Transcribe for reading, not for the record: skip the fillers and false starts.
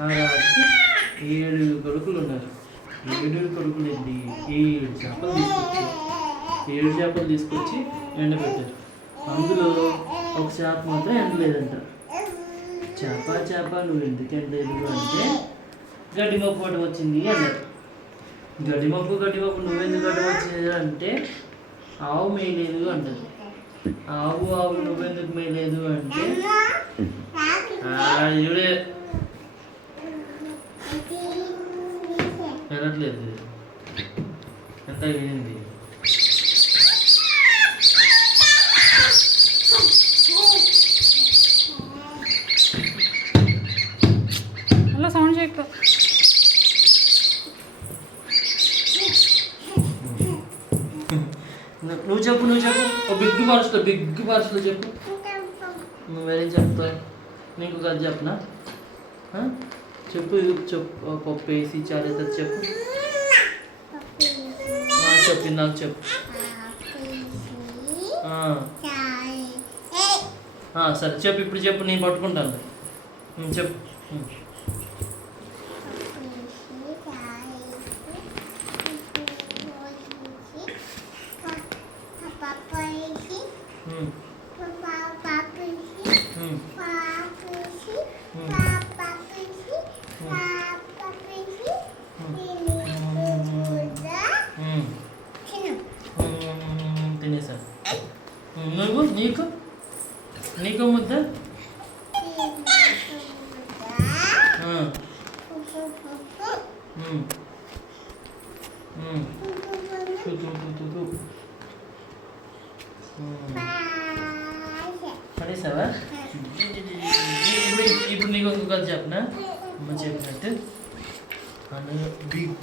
ఆ రాజుకి 7 కొడుకులు ఉన్నారు. 7 కొడుకులు ఏంటి, 7 చేపలు తీసుకొచ్చారు. 7 చేపలు తీసుకొచ్చి ఎండబెట్టారు. అందులో ఒక చేప మాత్రం ఎండలేదంట. చేప నువ్వు ఎందుకు ఎండలేదు అంటే గడ్డిమప్పు గడ్డ వచ్చింది అన్నారు. గడ్డిమప్పు నువ్వెందుకు గడ్డ వచ్చింది అంటే ఆవు మేయలేదు అంటది. ఆవు నువ్వెందుకు మేయలేదు అంటే ఇవిడే వెళ్ళట్లేదు. ఎంత వినింది. అలా సౌండ్ చేయకు. నువ్వు చెప్పు బిగ్ బార్స్లో చెప్పు. నువ్వేం చెప్తావు? నీకు కథ చెప్పనా? చెప్పు పప్పు వేసి చారేస్తుంది చెప్పు. చెప్పు నాకు చెప్పు. సరే చెప్పు, ఇప్పుడు చెప్పు, నేను పట్టుకుంటాను. చెప్పు. తినేసాను. నీకు ముద్ద. పడేసావా? ఇప్పుడు నీకు ఇంకొక చెప్పనా? అమ్మ చెప్పినట్టు బిగ్